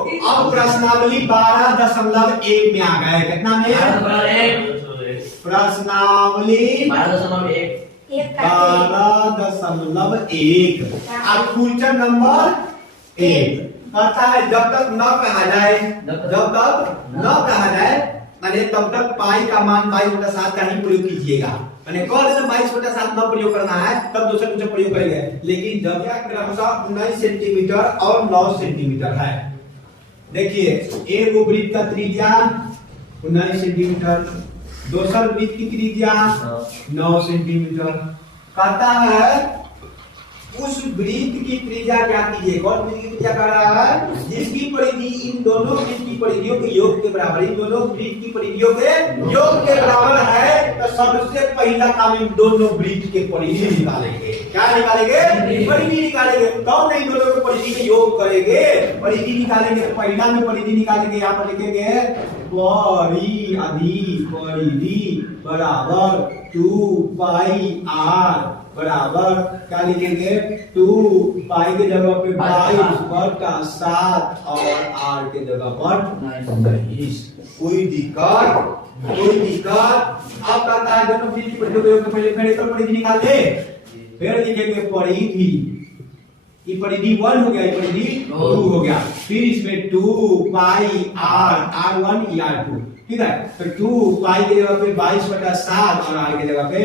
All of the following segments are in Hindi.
अब प्रश्नावली 12.1 में आ गए। कितना में? प्रश्नावली 12.1 और क्वेश्चन नंबर 1 कहता है जब तक न कहा जाए, मैंने तब तक पाई का मान 22/7 का ही प्रयोग कीजिएगा। मैंने कह देना 22/7 न प्रयोग करना है, तब दूसरा कुछ प्रयोग करेंगे। लेकिन जब यह क्रमशः 19 सेंटीमीटर और 9 सेंटीमीटर है, देखिए एक वृत्त का त्रिज्या 19 सेंटीमीटर, दूसरा वृत्त की त्रिज्या 9 सेंटीमीटर। कहता है उस वृत्त की त्रिज्या क्या कीजिए? कौन वृत्त की त्रिज्या कह रहा है? जिसकी परिधि इन दोनों वृत्त की परिधियों के योग के बराबर, इन दोनों वृत्त की परिधियों के योग के बराबर है। तो सबसे पहला काम इन दोनों वृत्त के परिधि निकालेंगे। क्या निकालेंगे? परिधि निकालेंगे। कौन नहीं दोनों के परिधि के योग करेंगे? परिधि निकालेंगे। पहला में परिधि निकालेंगे, यहाँ पर लिखेंगे परिधि बराबर 2 पाई r बराबर क्या लिखेंगे? 2 पाई के जगह पे 22/7 और r के जगह पर 19। कोई दिक्कत? अब कहता है दोनों वृत्त की परिधि के योग के पहले परिधि निकाल दे, फिर लिखेंगे परिधि। ये परिधि 1 हो गया, ये परिधि 2 हो गया। फिर इसमें 2 पाई r1 r2, ठीक है। तो 2 पाई के जगह पे 22/7 और r के जगह पे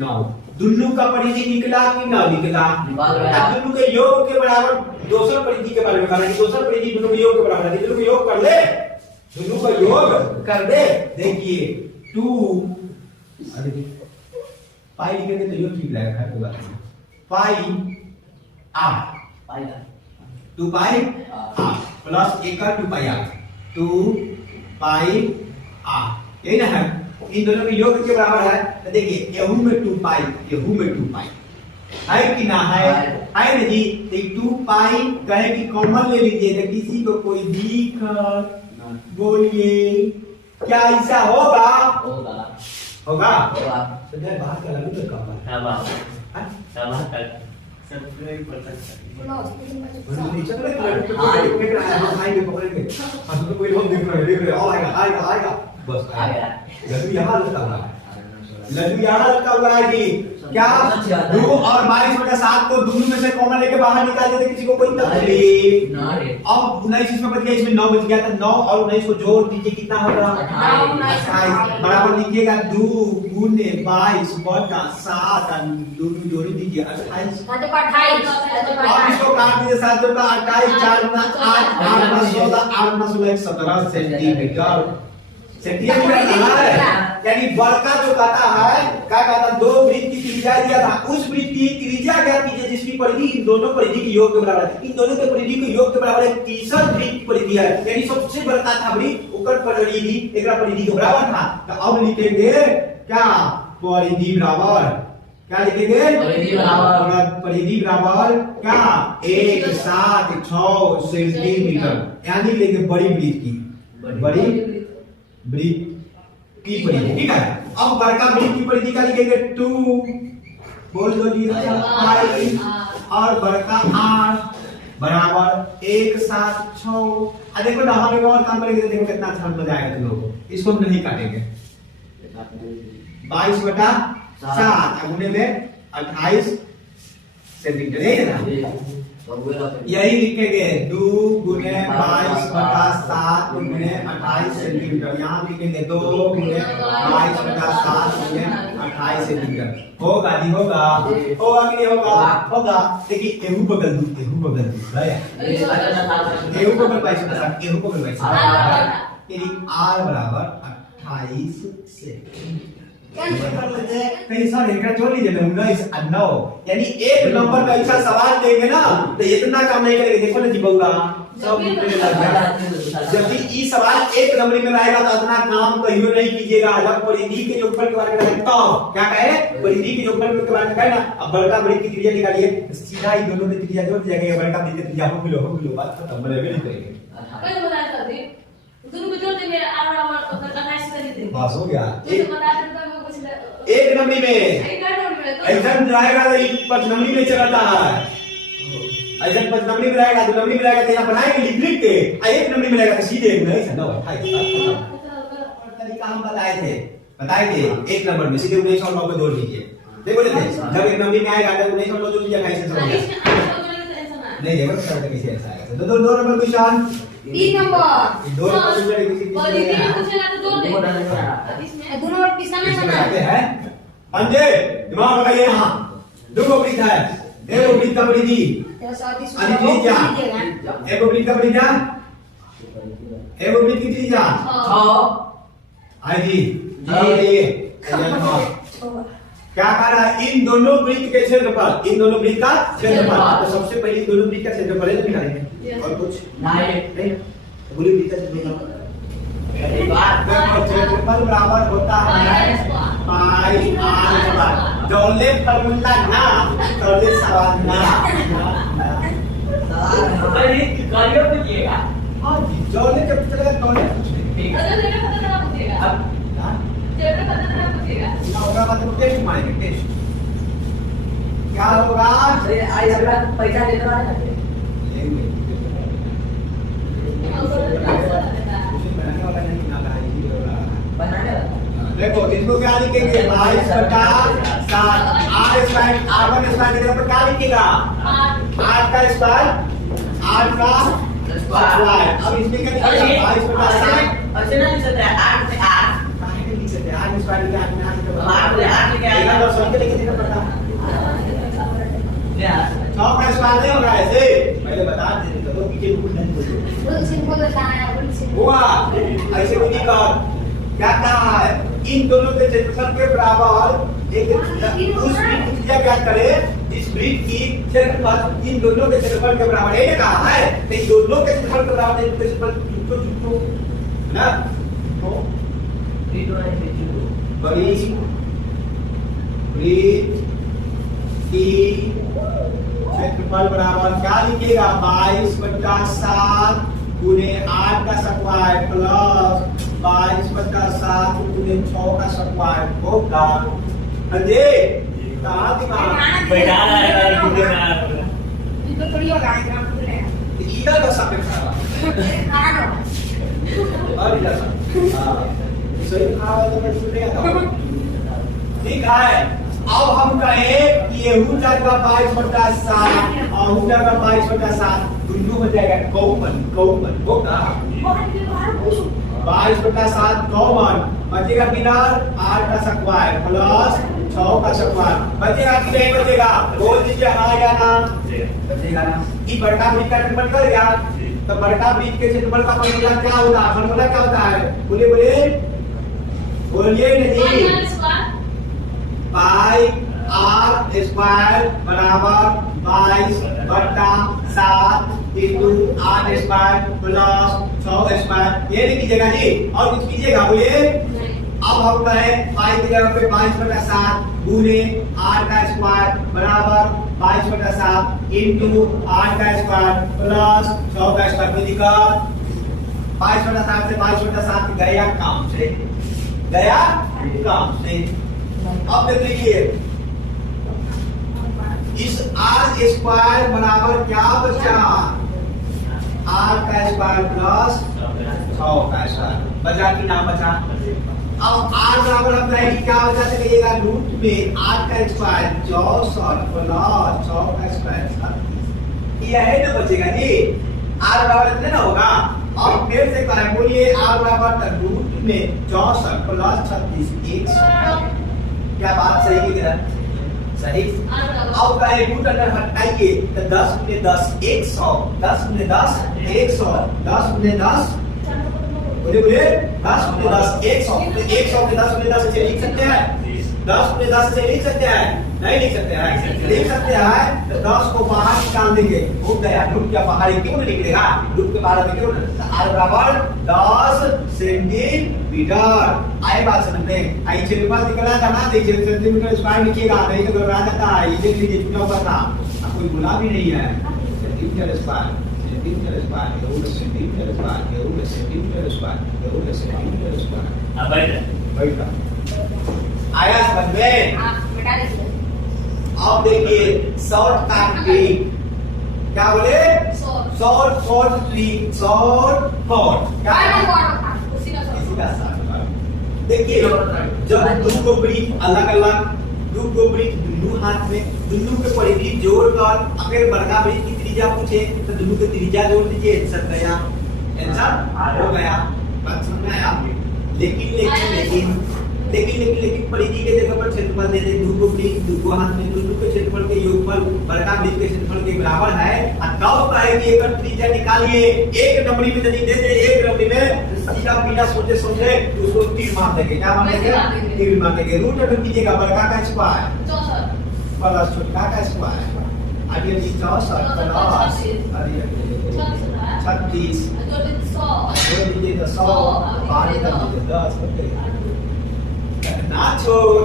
9। दोनों का परिधि निकला कि ना निकला? दोनों के योग के बराबर दूसरा परिधि के बारे में कहना है। दूसरा परिधि दोनों के योग के बराबर है। दोनों का योग कर ले, दोनों का योग कर दे। देखिए 2 पाई लिखेंगे तो योग ठीक रहेगा, कोई बात नहीं। पाई r 2 पाई r प्लस 1 का 2 पाई r 2 पाई r, यही ना है। इन दोनों के योग के बराबर है। तो देखिए यहू में 2 पाई, यहू में 2 पाई है कि ना है? है ना जी। तो 2 पाई कहे कि कॉमन ले लीजिए। तो किसी को कोई दिक्कत बोलिए, क्या ऐसा होगा? होगा। तो मैं बात कर लूं तो कब बस लड्डू यहाँ लटका हुआ है, लड्डू यहाँ लटका हुआ है कि क्या? 2 और 22/7 को दोनों में से कॉमन लेके बाहर निकाल देते, किसी को कोई तकलीफ? अब 19 इसमें बच गया, इसमें 9 बच गया। तो 9 और 19 को जोड़ दीजिए, कितना होगा? 28 बराबर लिखिएगा 2 गुने 22/7 दोनों जोड़ दीजिए 28। अब इसको काट दीजिए 7 जोड़ का 28 4 गुना 8 8 गुना 16 8 गुना 16 17 सेंटीमीटर। सेंटीमीटर है। यानी बड़का जो कहता है, क्या कहता है? 2 वृत्त की त्रिज्या दिया था, उस वृत्त की त्रिज्या क्या कीजिए जिसकी परिधि इन दोनों परिधि के योग के बराबर है। इन दोनों के परिधि के योग के बराबर एक तीसरा वृत्त की परिधि है, यानी सबसे बड़का था वृत्त, ओकर परिधि एकरा परिधि के बराबर था। तो अब लिखेंगे क्या? परिधि बराबर क्या लिखेंगे? परिधि बराबर क्या? 1 7 6 सेंटीमीटर, यानी लिखेंगे बड़ी वृत्त की, बड़ी वृत्त की परिधि, ठीक है। अब बड़का वृत्त की परिधि का लिखेंगे 2 बोल दो जी पाई और बड़का r बराबर 1 7 6। देखो ना हम एक और काम करेंगे, देखो कितना अच्छा मजा आएगा तुम लोगों को। इसको हम नहीं काटेंगे। 22/7 गुने में 28 सेंटीमीटर, यही है ना? यही लिखेंगे 2 गुने 22/7 गुने 28 सेंटीमीटर। यहाँ लिखेंगे 2 गुने 22/7 गुने 28 सेंटीमीटर। होगा जी? होगा कि नहीं होगा? होगा। देखिए एहू बगल दू, एहू बगल दू है, एहू बगल 22/7, एहू बगल 22/7, यानी r बराबर 28 सेंटीमीटर। कहीं सर एक जोड़ लीजिए ना 19 और 9, यानी एक नंबर का ऐसा सवाल देंगे ना तो इतना काम नहीं करेंगे। देखो ना जी बउआ सब जब भी ये सवाल एक नंबर में रहेगा तो इतना काम कहियो नहीं कीजिएगा। जब परिधि के योगफल के बारे में कहें तो क्या कहे? परिधि के योगफल के बारे में कहे ना। अब बड़का वृत्त की त्रिज्या निकालिए, सीधा ही दोनों में त्रिज्या जोड़ दीजिएगा, बड़का वृत्त की त्रिज्या हो किलो बात खत्म। बड़े नहीं करेंगे, दोनों को जोड़ देंगे और 28 कर देंगे, बस हो गया। एक नंबर में एकदम जाएगा तो 5 नंबर में चलाता है। ऐसे 5 नंबरी में रहेगा 2 नंबरी में रहेगा तो यहाँ बनाएंगे लिख के एक नंबरी में रहेगा तो सीधे नहीं समझो तरीका हम बताए थे 1 नंबर में सीधे 19 और 9 को जोड़ लीजिए देखो थे जब 1 नंबरी में आएगा तो 19 और 9 जोड़ लीजिए कैसे समझ नहीं देखो तो कैसे ऐसा आएगा तो 2 नंबर क्वेश्चन 3 नंबर 2 नंबर और ये पूछेगा तो जोड़ दे इसमें 2 नंबर पिसना नहीं बनाते हैं पंजे दिमाग लगाइए यहां 2 को वृत्त है एक को वृत्त का परिधि अनिश्चित क्या एक को वृत्त का परिधि क्या एक को वृत्त की त्रिज्या 6 आई जी ये क्या कह रहा है इन दोनों वृत्त के क्षेत्रफल इन दोनों वृत्त का क्षेत्रफल तो सबसे पहले इन दोनों वृत्त का क्षेत्रफल है तो निकालेंगे और कुछ नहीं पूरी वृत्त का क्षेत्रफल क्षेत्रफल बराबर होता है पाई आर स्क्वायर जोले फॉर्मूला ना जोले सवाल ना अरे कार्य पूछिएगा हां जी जोले जब चलेगा तोले पूछेंगे अगर ये पता ना पूछेगा अब ये पता ना पूछेगा ना होगा मतलब टेस्ट मारेंगे टेस्ट क्या होगा अरे आई अगला पैसा देना है लेंगे बनाने वाला देखो इसको क्या लिखेंगे 22/7 आर स्क्वायर r1 स्क्वायर की जगह पर क्या लिखेगा 8 का स्क्वायर 8 का स्क्वायर अब इसमें क्या लिखेगा 22/7 अच्छा ना लिख सकते हैं 8 से 8 काहे के लिख सकते हैं 8 स्क्वायर के 8 में 8 का 8 लेके आएगा और सब के लेके देना पड़ता या 6 का स्क्वायर नहीं होगा ऐसे पहले बता दे तो पीछे भूल नहीं बोलो बोल सिंपल बताना बोल सिंपल हुआ ऐसे को नहीं कर क्या कहा है इन दोनों के क्षेत्रफल के बराबर एक उस वृत्त की त्रिज्या ज्ञात करें जिस वृत्त की क्षेत्रफल इन दोनों के क्षेत्रफल के बराबर है ये कहा है तो इन दोनों के क्षेत्रफल के बराबर है क्षेत्रफल जुटो ना तो बड़ी वृत्त की क्षेत्रफल बराबर क्या लिखेगा 22/7 गुने 8 का स्क्वायर प्लस 22/7 गुने 6 का स्क्वायर होगा अजय कहाँ दिमाग बैठा रहा है गुने इनको थोड़ी होगा ग्राम बोल रहे हैं इधर का सब खावा और इधर हां सही खावा तो मैं सुन रहा ठीक है अब हम कहें कि ये हु जाएगा 22/7 और हु जाएगा 22/7 दोनों हो जाएगा कॉमन होगा 22/7 कॉमन बचेगा किधर 8 का स्क्वायर प्लस 6 का स्क्वायर बचेगा कि नहीं बचेगा बोल दीजिए हाँ या ना बचेगा ना ये बड़का वृत्त का क्षेत्रफल कर गया तो बड़का वृत्त के क्षेत्रफल का फॉर्मूला क्या होता है फॉर्मूला क्या होता है बोलिए नहीं पाई आर स्क्वायर बराबर 22/7 इंटू 8 स्क्वायर प्लस 6 स्क्वायर ये नहीं कीजिएगा जी और कुछ कीजिएगा बोलिए अब हम कहें पाई की जगह पे 22/7 गुने 8 का स्क्वायर बराबर 22/7 इंटू 8 का स्क्वायर प्लस 6 का स्क्वायर में लिखा 22/7 से 22/7 गया काम से अब देख लीजिए इस आर स्क्वायर बराबर क्या बचा आर का स्क्वायर प्लस 6 का स्क्वायर बचा कि ना बचा अब आर बराबर हम कहेंगे क्या बचा सकेगा रूट में आर का स्क्वायर 64 प्लस 6 का स्क्वायर यह है ना बचेगा जी आर बराबर इतने ना होगा और फिर से करें बोलिए आर बराबर रूट में 64 प्लस 36 100 क्या बात सही है क्या सही अब कहे रूट अंडर हटाइए तो 10 गुने 10 100 10 गुने 10 100 10 गुने 10 बोलिए 10 गुने 10 100 तो 100 के 10 गुने 10 से लिख सकते हैं 10 गुने 10 से लिख सकते हैं नहीं लिख सकते हैं लिख सकते हैं तो 10 को बाहर निकाल देंगे हो गया रूट के बाहर क्यों नहीं निकलेगा रूट के बाहर क्यों r बराबर 10 सेंटीमीटर आए बात समझते हैं आई क्षेत्रफल निकला था ना देखिए सेंटीमीटर स्क्वायर लिखिएगा नहीं तो घबरा जाता है ये देख लीजिए कितना ऊपर था कोई बोला भी नहीं है सेंटीमीटर स्क्वायर अब बैठ आया समझ में हां बेटा देखिए अब देखिए शॉर्ट काट की क्या बोले? Salt for tree, salt for क्या? उसी का इसी का साथ। देखिए जब दो ब्रिज अलग अलग दो ब्रिज दोनों हाथ में दोनों के परिधि जोड़कर अगर बड़का ब्रिज की त्रिज्या पूछे तो दोनों की त्रिज्या जोड़ दीजिए, आंसर गया, आंसर हो गया। बात समझ में आया? लेकिन परिधि के जगह पर क्षेत्रफल दे दे, दो ब्रिज दो हाथ में दोनों के क्षेत्रफल के योगफल बड़का ब्रिज के क्षेत्रफल के बराबर है। और तब कहे कि एक त्रिज्या निकालिए, एक नंबरी में यदि दे दे, एक नंबरी में सीधा बिना सोचे समझे उसको तीर मार देंगे। क्या मार देंगे? तीर मार देंगे। रूट अगर कीजिएगा बड़का का स्क्वायर प्लस छोटा का स्क्वायर, आगे जी 64 प्लस अरे 36 जोड़ दीजिए तो 100 पानी कर दीजिए 10 बटे ना छोड़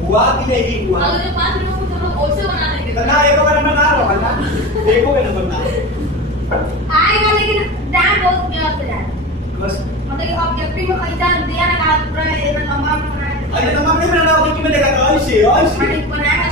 हुआ कि नहीं हुआ? अगर जो 5 रुपए को हम और से बना देंगे तो ना एक बार नंबर ना रहा ना देखो के नंबर ना आएगा, लेकिन ध्यान बहुत गलत हो जाएगा। बस मतलब कि ऑब्जेक्टिव में पैसा दिया ना का पूरा ये नंबर में बनाया, अरे नंबर नहीं बनाना होगा कि मैं देखा था ऐसे बनाया